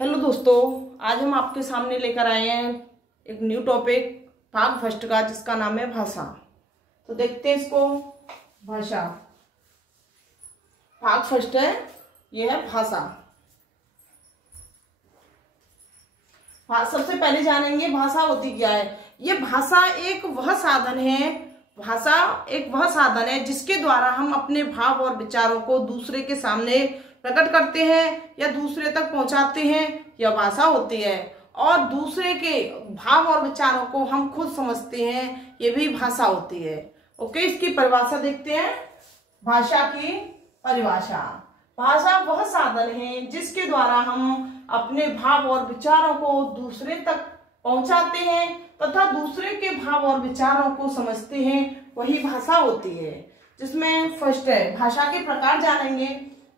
Hello दोस्तों, आज हम आपके सामने लेकर आए हैं एक न्यू टॉपिक भाग फर्स्ट का, जिसका नाम है भाषा। तो देखते हैं इसको। भाषा भाग फर्स्ट है, यह है भाषा। सबसे पहले जानेंगे भाषा होती क्या है। ये भाषा एक वह साधन है, जिसके द्वारा हम अपने भाव और विचारों को दूसरे के सामने प्रकट करते हैं या दूसरे तक पहुंचाते हैं। यह भाषा होती है। और दूसरे के भाव और विचारों को हम खुद समझते हैं, यह भी भाषा होती है। ओके, इसकी परिभाषा देखते हैं। भाषा की परिभाषा: भाषा वह साधन है जिसके द्वारा हम अपने भाव और विचारों को दूसरे तक पहुंचाते हैं तथा दूसरे के भाव और विचारों को समझते हैं, वही भाषा होती है। जिसमें फर्स्ट है, भाषा के प्रकार जानेंगे।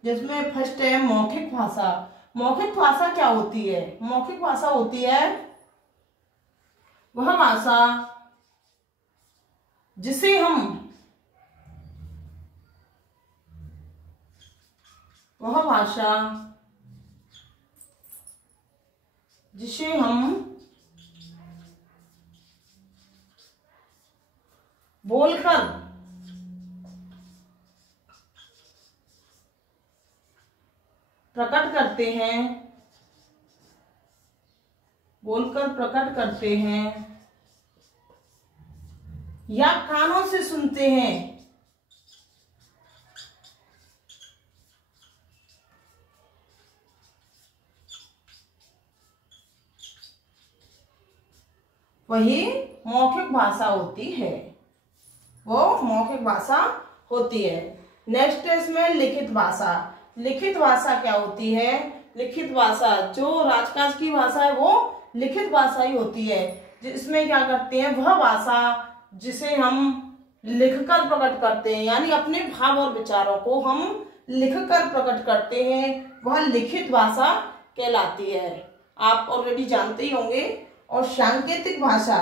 जिसमें फर्स्ट है मौखिक भाषा। मौखिक भाषा क्या होती है? मौखिक भाषा होती है वह भाषा जिसे हम बोलकर प्रकट करते हैं या कानों से सुनते हैं, वही मौखिक भाषा होती है। वो मौखिक भाषा होती है। नेक्स्ट है इसमें लिखित भाषा। लिखित भाषा क्या होती है? लिखित भाषा, जो राजकाज की भाषा है वो लिखित भाषा ही होती है। इसमें क्या करते हैं, वह भाषा जिसे हम लिखकर प्रकट करते हैं, यानी अपने भाव और विचारों को हम लिखकर प्रकट करते हैं, वह लिखित भाषा कहलाती है। आप ऑलरेडी जानते ही होंगे। और सांकेतिक भाषा,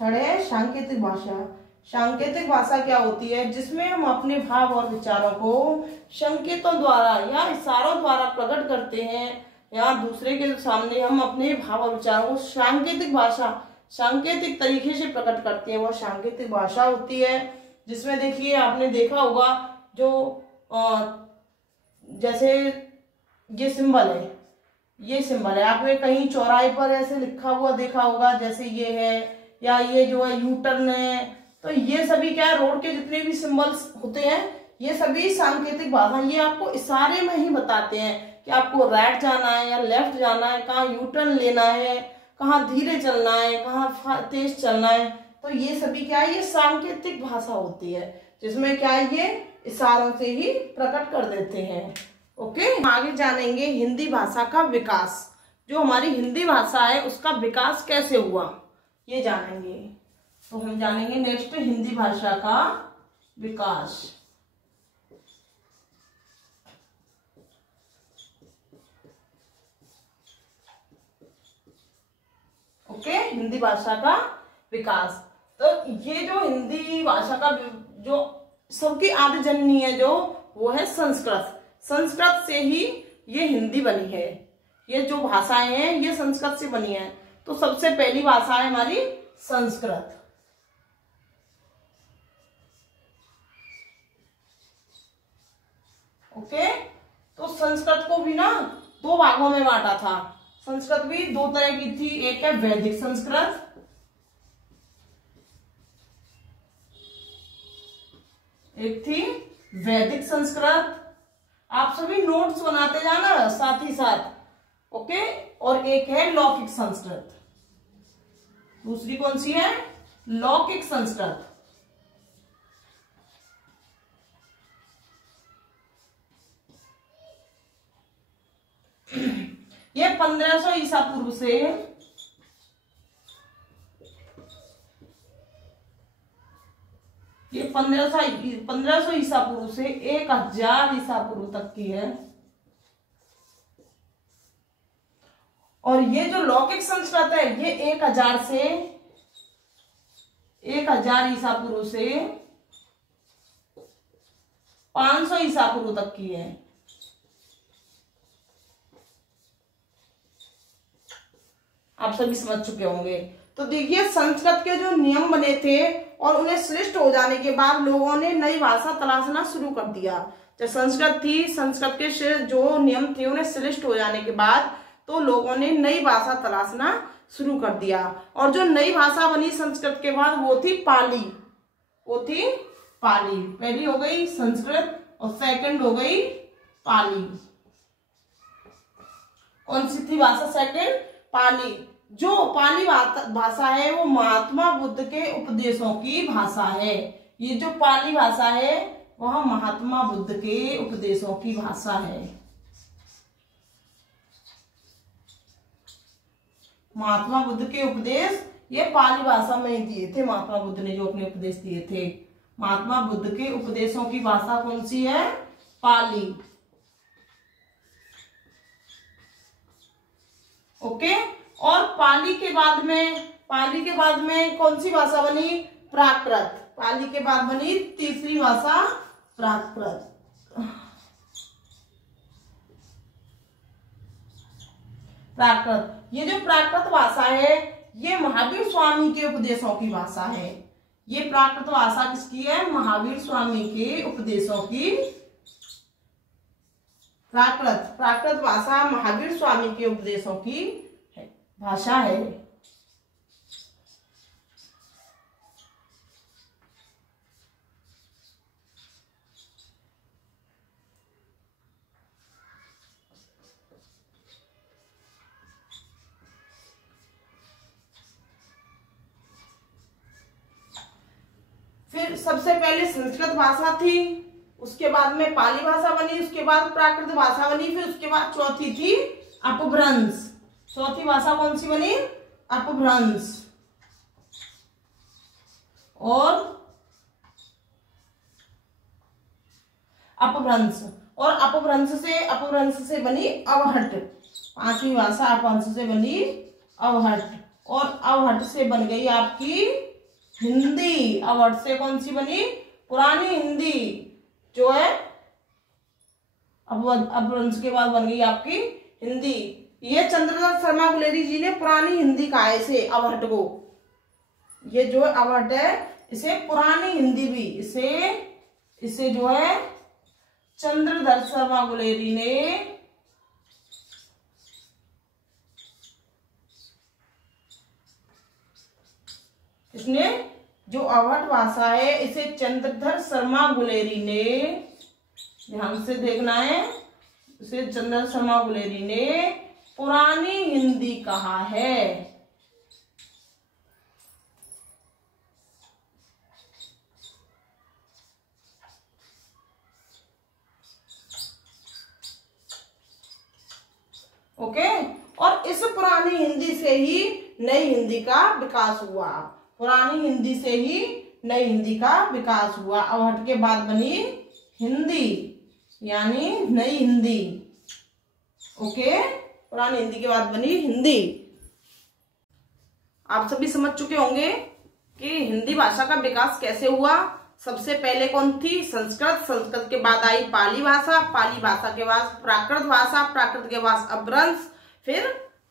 थर्ड है सांकेतिक भाषा। सांकेतिक भाषा क्या होती है? जिसमें हम अपने भाव और विचारों को संकेतों द्वारा या इशारों द्वारा प्रकट करते हैं या दूसरे के सामने हम अपने भाव और विचारों को सांकेतिक तरीके से प्रकट करते हैं, वह सांकेतिक भाषा होती है। जिसमें देखिए, आपने देखा होगा जो जैसे ये सिंबल है, आपने कहीं चौराहे पर ऐसे लिखा हुआ देखा होगा, जैसे ये है, या ये जो है यू टर्न है। तो ये सभी क्या है, रोड के जितने भी सिंबल्स होते हैं ये सभी सांकेतिक भाषा, ये आपको इशारे में ही बताते हैं कि आपको राइट जाना है या लेफ्ट जाना है, कहाँ यू टर्न लेना है, कहाँ धीरे चलना है, कहाँ तेज चलना है। तो ये सभी क्या है, ये सांकेतिक भाषा होती है, जिसमें क्या है, ये इशारों से ही प्रकट कर देते हैं। ओके, आगे जानेंगे हिंदी भाषा का विकास। जो हमारी हिंदी भाषा है उसका विकास कैसे हुआ ये जानेंगे। तो हम जानेंगे नेक्स्ट हिंदी भाषा का विकास। ओके, हिंदी भाषा का विकास। तो ये जो हिंदी भाषा का जो सबकी आदि जननी है, जो वो है संस्कृत। संस्कृत से ही ये हिंदी बनी है। ये जो भाषाएं हैं ये संस्कृत से बनी है। तो सबसे पहली भाषा है हमारी संस्कृत। ओके, तो संस्कृत को भी ना दो भागों में बांटा था। संस्कृत भी दो तरह की थी, एक है वैदिक संस्कृत, एक थी वैदिक संस्कृत। आप सभी नोट्स बनाते जाना साथ ही साथ। ओके, और एक है लौकिक संस्कृत। दूसरी कौन सी है? लौकिक संस्कृत। ये 1500 ईसा पूर्व से 1500 ईसा पूर्व से 1000 ईसा पूर्व तक की है। और ये जो लौकिक संस्कृत है ये 1000 ईसा पूर्व से 500 ईसा पूर्व तक की है। आप सभी समझ चुके होंगे। तो देखिए संस्कृत के जो नियम बने थे और उन्हें श्लिष्ट हो जाने के बाद लोगों ने नई भाषा तलाशना शुरू कर दिया। जब संस्कृत थी, संस्कृत के जो नियम थे उन्हें श्लिष्ट हो जाने के बाद तो लोगों ने नई भाषा तलाशना शुरू कर दिया। और जो नई भाषा बनी संस्कृत के बाद वो थी पाली। वो थी पाली। पहली हो गई संस्कृत और सेकंड हो गई पाली। कौन सी थी भाषा सेकंड? पाली। जो पाली भाषा है वो महात्मा बुद्ध के उपदेशों की भाषा है। ये जो पाली भाषा है वह महात्मा बुद्ध के उपदेशों की भाषा है। महात्मा बुद्ध के उपदेश ये पाली भाषा में ही दिए थे। महात्मा बुद्ध ने जो अपने उपदेश दिए थे, महात्मा बुद्ध के उपदेशों की भाषा कौन सी है? पाली। ओके। और पाली के बाद में कौन सी भाषा बनी? प्राकृत। पाली के बाद बनी तीसरी भाषा प्राकृत। प्राकृत। ये जो प्राकृत भाषा है ये महावीर स्वामी के उपदेशों की भाषा है। ये प्राकृत भाषा किसकी है? महावीर स्वामी के उपदेशों की। प्राकृत भाषा महावीर स्वामी के उपदेशों की भाषा है। फिर सबसे पहले संस्कृत भाषा थी, उसके बाद में पाली भाषा बनी, उसके बाद प्राकृत भाषा बनी, फिर उसके बाद चौथी थी अपभ्रंश। चौथी भाषा कौन सी बनी? अपभ्रंश। और अपभ्रंश से बनी अवहट। पांचवी भाषा अपभ्रंश से बनी अवहट। और अवहट से बन गई आपकी हिंदी। अवहट से कौन सी बनी? पुरानी हिंदी जो है अपभ्रंश के बाद बन गई आपकी हिंदी। ये चंद्रदत्त शर्मा गुलेरी जी ने पुरानी हिंदी कहा है इसे, अवहट को। ये जो अवहट है इसे पुरानी हिंदी भी, इसे जो है चंद्रदत्त शर्मा गुलेरी ने इसने जो अवहट भाषा है इसे चंद्रधर शर्मा गुलेरी ने, ध्यान से देखना है, इसे चंद्रधर शर्मा गुलेरी ने पुरानी हिंदी कहा है। ओके। और इस पुरानी हिंदी से ही नई हिंदी का विकास हुआ। पुरानी हिंदी से ही नई हिंदी का विकास हुआ। अवहट के बाद बनी हिंदी, यानी नई हिंदी। ओके। पुरानी हिंदी के बाद बनी हिंदी। आप सभी समझ चुके होंगे कि हिंदी भाषा का विकास कैसे हुआ। सबसे पहले कौन थी? संस्कृत। संस्कृत के बाद आई पाली भाषा। पाली भाषा के बाद प्राकृत भाषा। प्राकृत के बाद अपभ्रंश, फिर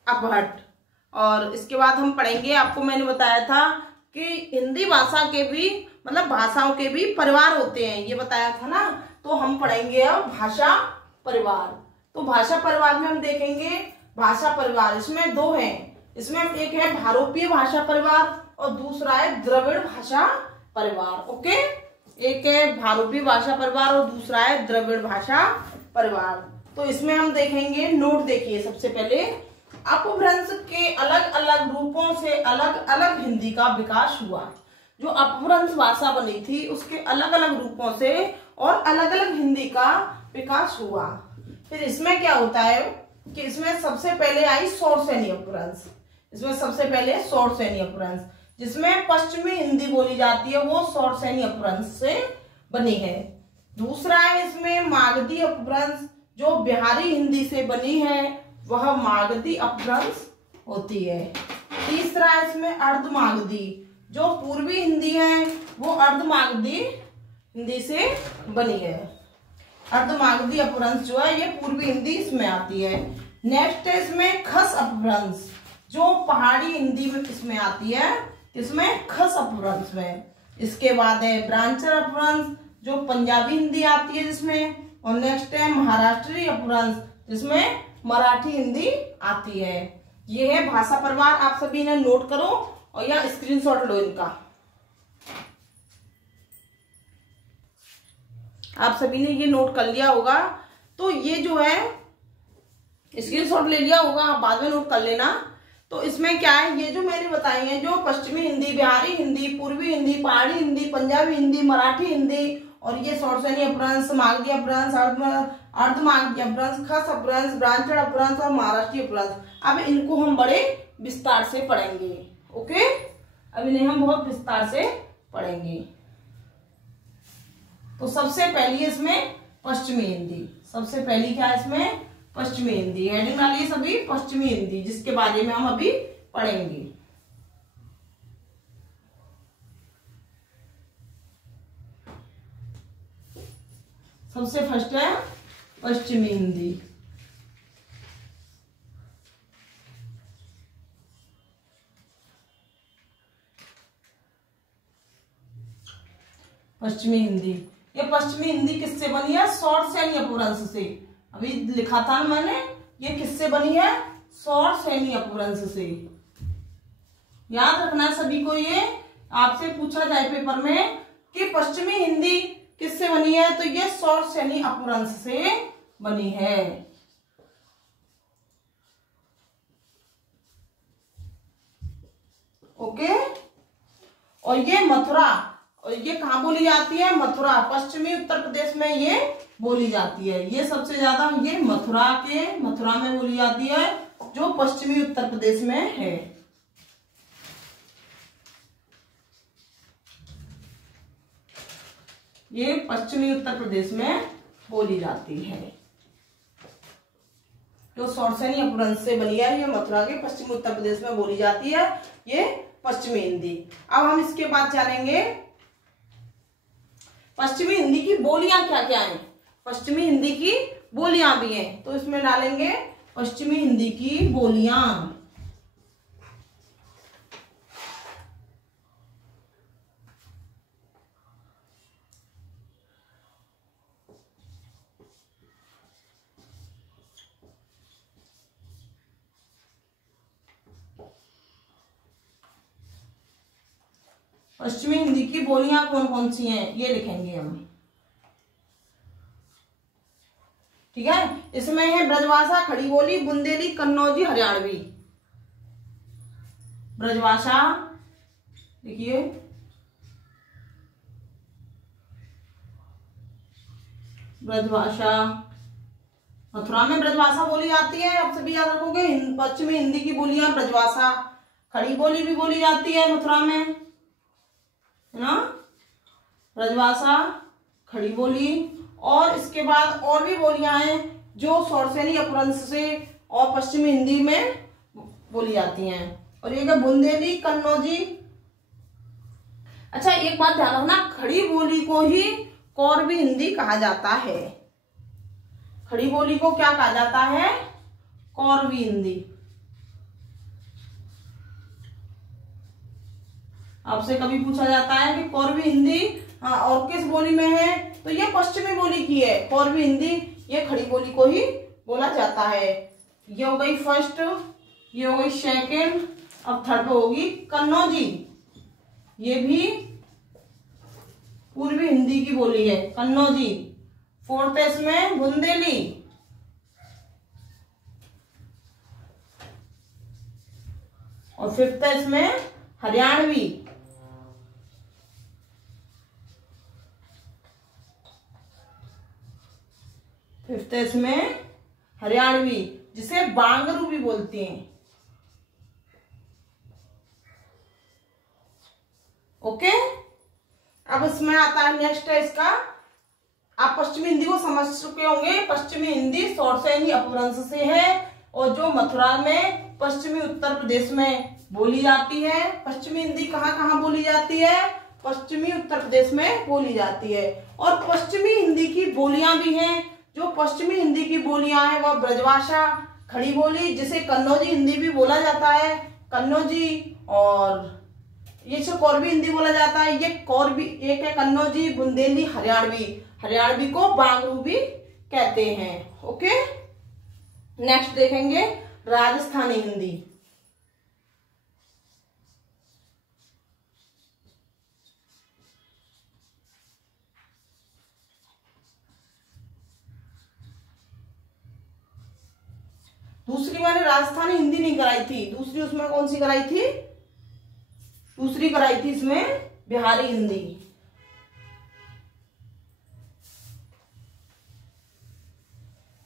अपहट। और इसके बाद हम पढ़ेंगे, आपको मैंने बताया था कि हिंदी भाषा के भी मतलब भाषाओं के भी परिवार होते हैं, ये बताया था ना। तो हम पढ़ेंगे अब भाषा परिवार। तो भाषा परिवार में हम देखेंगे भाषा परिवार, इसमें दो हैं। इसमें एक है भारोपीय भाषा परिवार और दूसरा है द्रविड़ भाषा परिवार। ओके। एक है भारोपीय भाषा परिवार और दूसरा है द्रविड़ भाषा परिवार। तो इसमें हम देखेंगे, नोट देखिए। सबसे पहले अपभ्रंश के अलग अलग रूपों से अलग अलग हिंदी का विकास हुआ। जो अपभ्रंश भाषा बनी थी उसके अलग अलग रूपों से और अलग अलग हिंदी का विकास हुआ। फिर इसमें क्या होता है कि इसमें सबसे पहले आई शौरसेनी अपभ्रंश। इसमें सबसे पहले शौरसेनी अपभ्रंश, जिसमें पश्चिमी हिंदी बोली जाती है, वो शौरसेनी अपभ्रंश से बनी है। दूसरा है इसमें मागधी अपभ्रंश, जो बिहारी हिंदी से बनी है, वह मागधी अपभ्रंश होती है। तीसरा है इसमें अर्धमागधी, जो पूर्वी हिंदी है वो अर्धमागधी हिंदी से बनी है। अर्धमागधी अपभ्रंश जो है ये पूर्वी हिंदी इसमें आती है। नेक्स्ट है इसमें खस अपभ्रंश। जो पहाड़ी हिंदी में किसमें आती है, किसमें, खस अपभ्रंश में। इसके बाद है ब्रांचर अपभ्रंश जो पंजाबी हिंदी आती है जिसमें, और नेक्स्ट है महाराष्ट्री अपभ्रंश जिसमें मराठी हिंदी आती है। ये है भाषा प्रवार, आप सभी ने नोट करो और या स्क्रीनशॉट लो इनका। आप सभी ने ये नोट कर लिया होगा, तो ये जो है स्क्रीनशॉट ले लिया होगा, आप बाद में नोट कर लेना। तो इसमें क्या है, ये जो मैंने बताई है, जो पश्चिमी हिंदी, बिहारी हिंदी, पूर्वी हिंदी, पहाड़ी हिंदी, पंजाबी हिंदी, मराठी हिंदी, और ये शॉर्टशैनी अपभ्रंश, मागधी अपभ्रंश, अर्धमागधी अपभ्रंश, खस अपभ्रंश, ब्रांचर अपभ्रंश और महाराष्ट्रीय अपभ्रंश। अब इनको हम बड़े विस्तार से पढ़ेंगे। ओके, अब इन्हें हम बहुत विस्तार से पढ़ेंगे। तो सबसे पहली इसमें पश्चिमी हिंदी, सबसे पहली क्या है इसमें, पश्चिमी हिंदी। हेडिंग डालिए सभी, पश्चिमी हिंदी, जिसके बारे में हम अभी पढ़ेंगे। सबसे फर्स्ट है पश्चिमी हिंदी। पश्चिमी हिंदी, ये पश्चिमी हिंदी किससे बनी है, शॉर्टशैनी अपभ्रंश से। अभी लिखा था ना मैंने, ये किससे बनी है, शॉर्टशैनी अपभ्रंश से। याद रखना सभी को, ये आपसे पूछा जाए पेपर में कि पश्चिमी हिंदी किससे बनी है, तो ये शॉर्टशैनी अपभ्रंश से बनी है। ओके, और ये मथुरा, और ये कहाँ बोली जाती है, मथुरा, पश्चिमी उत्तर प्रदेश में ये बोली जाती है। ये सबसे ज्यादा ये मथुरा में बोली जाती है, जो पश्चिमी उत्तर प्रदेश में है। ये पश्चिमी उत्तर प्रदेश में बोली जाती है, जो शॉर्टशैनी अपभ्रंश से बनी है। ये मथुरा के पश्चिमी उत्तर प्रदेश में बोली जाती है, ये पश्चिमी हिंदी। अब हम इसके बाद जानेंगे पश्चिमी हिंदी की बोलियां क्या क्या हैं। पश्चिमी हिंदी की बोलियां भी हैं, तो इसमें डालेंगे पश्चिमी हिंदी की बोलियां। पश्चिमी हिंदी की बोलियां कौन कौन सी हैं, ये लिखेंगे हम। ठीक है, इसमें है ब्रजभाषा, खड़ी बोली, बुंदेली, कन्नौजी, हरियाणवी। ब्रजभाषा देखिए, ब्रजभाषा, मथुरा में ब्रजभाषा बोली जाती है, आप सभी याद रखोगे। पश्चिमी हिंदी की बोलियां ब्रजभाषा, खड़ी बोली भी बोली जाती है मथुरा में, है ना, ब्रजभाषा, खड़ी बोली, और इसके बाद और भी बोलियां हैं जो शॉर्टशैनी अपभ्रंश से और पश्चिमी हिंदी में बोली जाती हैं। और ये बुंदेली, कन्नौजी। अच्छा, एक बात ध्यान रखना, खड़ी बोली को ही कौरवी हिंदी कहा जाता है। खड़ी बोली को क्या कहा जाता है, कौरवी हिंदी। आपसे कभी पूछा जाता है कि कौरवी हिंदी और किस बोली में है, तो ये पश्चिमी बोली की है कौरवी हिंदी, ये खड़ी बोली को ही बोला जाता है। ये हो गई फर्स्ट, ये हो गई सेकंड, अब थर्ड पे होगी कन्नौजी। ये भी पूर्वी हिंदी की बोली है, कन्नौजी। फोर्थ इसमें बुंदेली, और फिफ्थ इसमें हरियाणवी। फिफ्थ इसमें हरियाणवी, जिसे बांगरू भी बोलते हैं। ओके, अब इसमें आता है नेक्स्ट है इसका, आप पश्चिमी हिंदी को समझ चुके होंगे। पश्चिमी हिंदी शॉर्टशैनी अपभ्रंश से है, और जो मथुरा में पश्चिमी उत्तर प्रदेश में बोली जाती है। पश्चिमी हिंदी कहाँ कहाँ बोली जाती है, पश्चिमी उत्तर प्रदेश में बोली जाती है। और पश्चिमी हिंदी की बोलियां भी हैं, जो पश्चिमी हिंदी की बोलियां हैं वह ब्रजभाषा, खड़ी बोली जिसे कन्नौजी हिंदी भी बोला जाता है, कन्नौजी, और ये से कोरबी हिंदी बोला जाता है। ये कोरबी एक है कन्नौजी, बुंदेली, हरियाणवी। हरियाणवी को बांगरू भी कहते हैं। ओके, नेक्स्ट देखेंगे राजस्थानी हिंदी। दूसरी मैंने राजस्थानी हिंदी नहीं कराई थी, दूसरी उसमें कौन सी कराई थी, दूसरी कराई थी इसमें बिहारी हिंदी।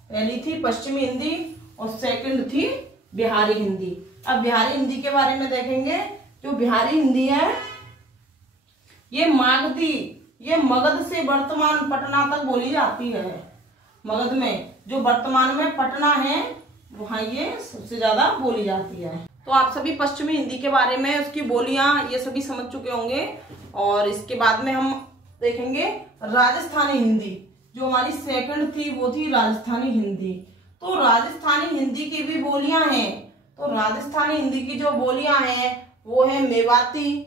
पहली थी पश्चिमी हिंदी और सेकंड थी बिहारी हिंदी। अब बिहारी हिंदी के बारे में देखेंगे। जो बिहारी हिंदी है ये मागधी, ये मगध से वर्तमान पटना तक बोली जाती है। मगध में जो वर्तमान में पटना है वहां ये सबसे ज्यादा बोली जाती है। तो आप सभी पश्चिमी हिंदी के बारे में, उसकी बोलियां ये सभी समझ चुके होंगे। और इसके बाद में हम देखेंगे राजस्थानी हिंदी। जो हमारी सेकंड थी वो थी राजस्थानी हिंदी। तो राजस्थानी हिंदी की भी बोलियां हैं। तो राजस्थानी हिंदी की जो बोलियां हैं वो है मेवाती,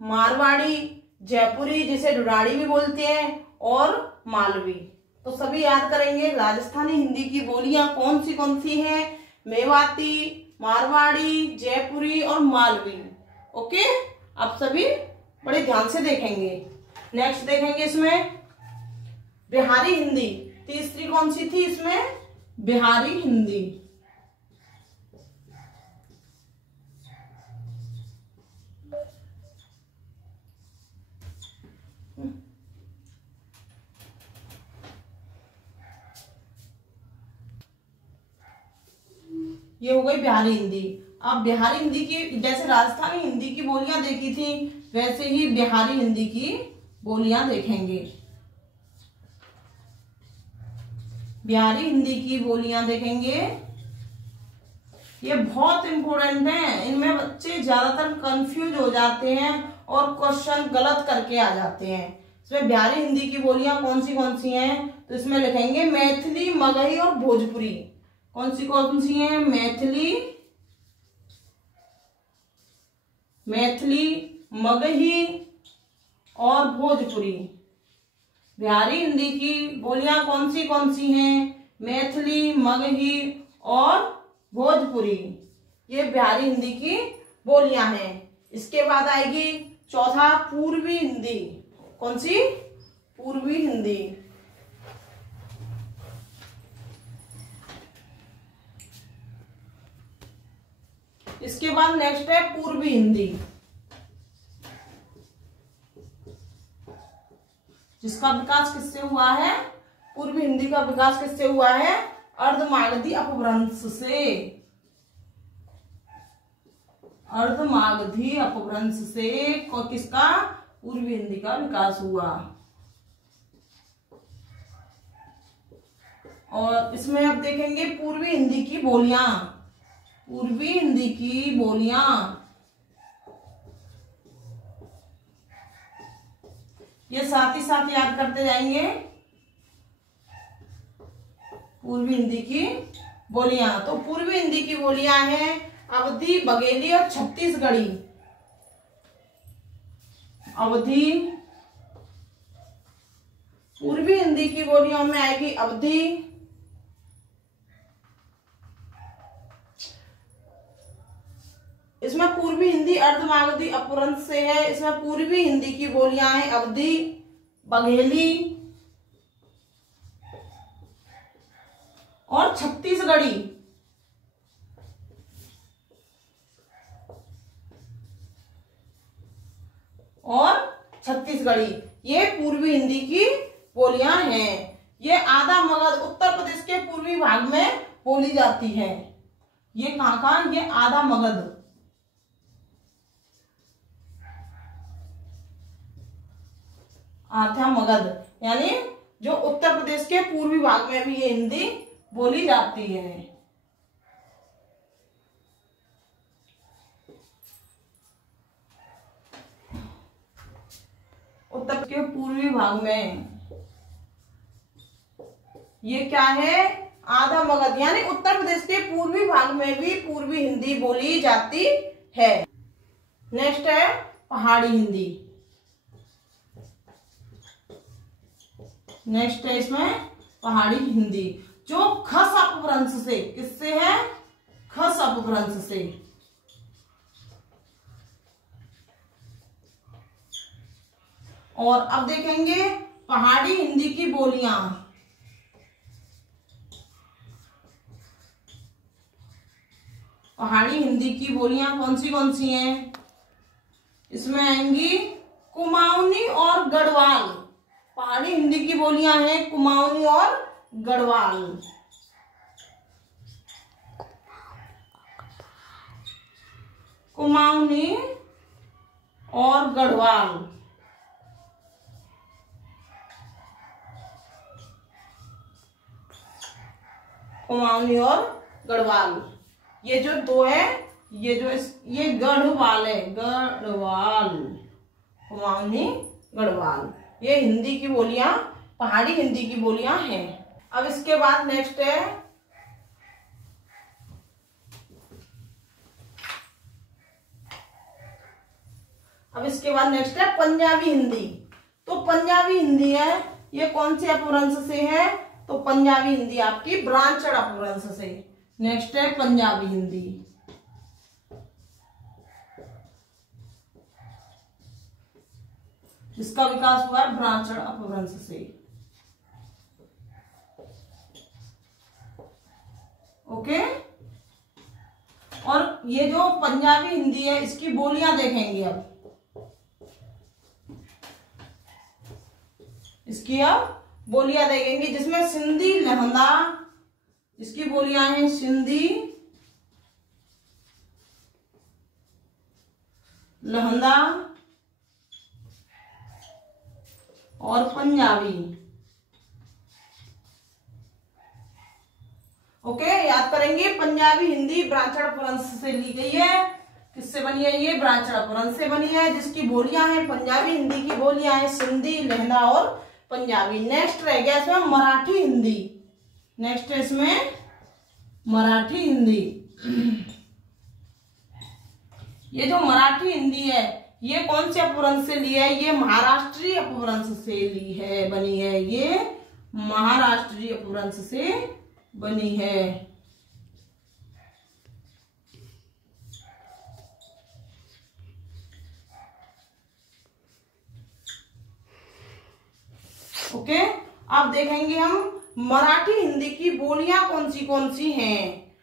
मारवाड़ी, जयपुरी जिसे ढूढ़ाड़ी भी बोलते हैं, और मालवी। तो सभी याद करेंगे राजस्थानी हिंदी की बोलियां कौन सी हैं। मेवाती, मारवाड़ी, जयपुरी और मालवी। ओके, आप सभी बड़े ध्यान से देखेंगे। नेक्स्ट देखेंगे इसमें बिहारी हिंदी। तीसरी कौन सी थी इसमें, बिहारी हिंदी। ये हो गई बिहारी हिंदी। अब बिहारी हिंदी की, जैसे राजस्थानी हिंदी की बोलियां देखी थी वैसे ही बिहारी हिंदी की बोलियां देखेंगे। बिहारी हिंदी की बोलियां देखेंगे। ये बहुत इंपॉर्टेंट है, इनमें बच्चे ज्यादातर कंफ्यूज हो जाते हैं और क्वेश्चन गलत करके आ जाते हैं। इसमें बिहारी हिंदी की बोलियां कौन सी हैं, तो इसमें लिखेंगे मैथिली, मगही और भोजपुरी। कौन सी हैं, मैथिली, मगही और भोजपुरी। बिहारी हिंदी की बोलियां कौन सी हैं, मैथिली, मगही और भोजपुरी। ये बिहारी हिंदी की बोलियां हैं। इसके बाद आएगी चौथा पूर्वी हिंदी। कौन सी, पूर्वी हिंदी। इसके बाद नेक्स्ट है पूर्वी हिंदी, जिसका विकास किससे हुआ है, पूर्वी हिंदी का विकास किससे हुआ है, अर्धमागधी अपभ्रंश से। अर्धमागधी अपभ्रंश से किसका, पूर्वी हिंदी का विकास हुआ। और इसमें अब देखेंगे पूर्वी हिंदी की बोलियां। पूर्वी हिंदी की बोलियां, ये साथ ही साथ याद करते जाएंगे। पूर्वी हिंदी की बोलियां, तो पूर्वी हिंदी की बोलियां हैं अवधी, बघेली और छत्तीसगढ़ी। अवधी, पूर्वी हिंदी की बोलियों में आएगी अवधी, इसमें पूर्वी हिंदी अर्धमागधी अपभ्रंश से है। इसमें पूर्वी हिंदी की बोलियां हैं अवधी, बघेली और छत्तीसगढ़ी। ये पूर्वी हिंदी की बोलियां हैं। ये आधा मगध उत्तर प्रदेश के पूर्वी भाग में बोली जाती है। ये कहां, ये आधा मगध, आधा मगध यानी जो उत्तर प्रदेश के पूर्वी भाग में भी ये हिंदी बोली जाती है। उत्तर के पूर्वी भाग में ये क्या है, आधा मगध यानी उत्तर प्रदेश के पूर्वी भाग में भी पूर्वी हिंदी बोली जाती है। नेक्स्ट है पहाड़ी हिंदी। नेक्स्ट है इसमें पहाड़ी हिंदी जो खस अपभ्रंश से, किससे है? खस अपभ्रंश से। और अब देखेंगे पहाड़ी हिंदी की बोलियां। पहाड़ी हिंदी की बोलियां कौन सी हैं? इसमें आएंगी कुमाऊनी और गढ़वाल। पहाड़ी हिंदी की बोलियां हैं कुमाऊनी और गढ़वाल। कुमाऊनी और गढ़वाल। कुमाऊनी और गढ़वाल, ये जो दो है, ये गढ़वाल है, गढ़वाल, कुमाऊनी गढ़वाल, ये हिंदी की बोलियां, पहाड़ी हिंदी की बोलियां हैं। अब इसके बाद नेक्स्ट है पंजाबी हिंदी। तो पंजाबी हिंदी है, ये कौन से अपभ्रंश से है? तो पंजाबी हिंदी आपकी ब्रांचड अपभ्रंश से। नेक्स्ट है पंजाबी हिंदी। जिसका विकास हुआ है ब्रांचड अपभ्रंश से। ओके। और ये जो पंजाबी हिंदी है इसकी बोलियां देखेंगे अब। इसकी अब बोलियां देखेंगे जिसमें सिंधी लहंदा, इसकी बोलियां हैं सिंधी लहंदा और पंजाबी। ओके, याद करेंगे पंजाबी हिंदी ब्रांचड अपभ्रंश से ली गई है। किससे बनी है? ये ब्रांचड अपभ्रंश से बनी है, जिसकी बोलियां हैं पंजाबी हिंदी की बोलियां हैं सिंधी लहंदा और पंजाबी। नेक्स्ट रह गया इसमें मराठी हिंदी। नेक्स्ट है इसमें मराठी हिंदी। ये जो मराठी हिंदी है ये कौन से अपभ्रंश से ली है? ये महाराष्ट्रीय अपभ्रंश से ली है, बनी है। ये महाराष्ट्रीय अपभ्रंश से बनी है। ओके, अब देखेंगे हम मराठी हिंदी की बोलियां कौन सी हैं।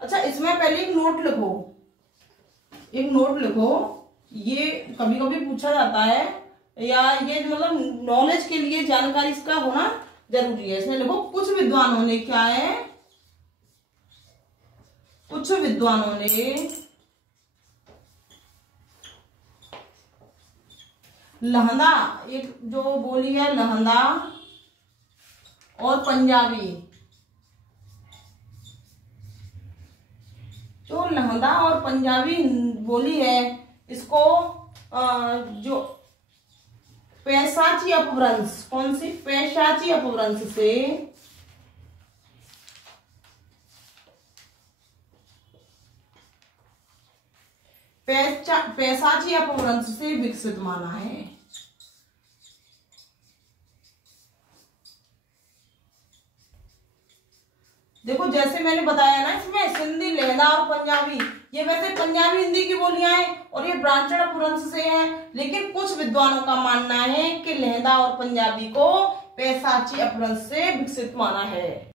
अच्छा, इसमें पहले एक नोट लिखो। ये कभी कभी पूछा जाता है, या ये मतलब नॉलेज के लिए जानकारी इसका होना जरूरी है। इसमें लिखो कुछ विद्वानों ने, क्या है? कुछ विद्वानों ने लहंदा, एक जो बोली है लहंदा और पंजाबी, जो लहंदा और पंजाबी बोली है इसको जो पैशाची अपभ्रंश, कौन सी? पैशाची अपभ्रंश से पैशाची अपभ्रंश से विकसित माना है। देखो जैसे मैंने बताया ना, इसमें सिंधी लहंदा और पंजाबी, ये वैसे पंजाबी हिंदी की बोलियां हैं और ये ब्रांचड अपभ्रंश से है, लेकिन कुछ विद्वानों का मानना है कि लहंदा और पंजाबी को पैशाची अपभ्रंश से विकसित माना है।